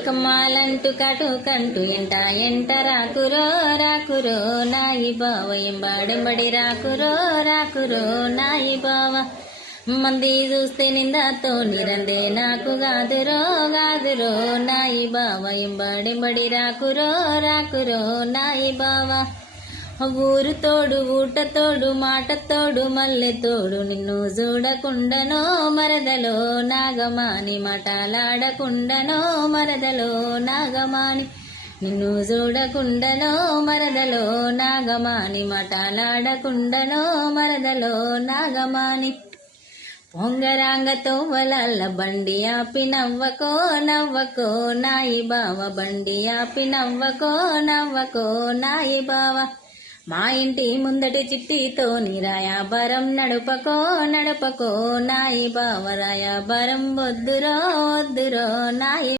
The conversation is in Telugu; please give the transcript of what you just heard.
కమ్మాలంటూ కటుకంటూ ఎంట రాకురో రాకురో నాయి బావ ఎంబాడెంబడి రాకురో రాకురో నాయి బావ మంది చూస్తే నిందాతో నిరందే నాకు గాదురో గాదురో నాయి బావ ఎంబాడెంబడి రాకురో రాకురో నాయి బావ ఊరు తోడు ఊట తోడు మాట తోడు మల్లె తోడు నిన్ను చూడకుండనో మరదలో నాగమాని మాటలాడకుండనో మరదలో నాగమాని నిన్ను చూడకుండనో మరదలో నాగమాని మాటలాడకుండనో మరదలో నాగమాని పొంగరాంగతో వలల్ల బండి ఆపి నవ్వకో నవ్వకో నాయి బావ బండి ఆపి నవ్వకో నవ్వకో నాయి బావ మా ఇంటి ముందటి చిట్టితో రాయాబరం నడుపకో నడుపకో నాయి బావ రాయాబరం వద్దురో వద్దురో నాయి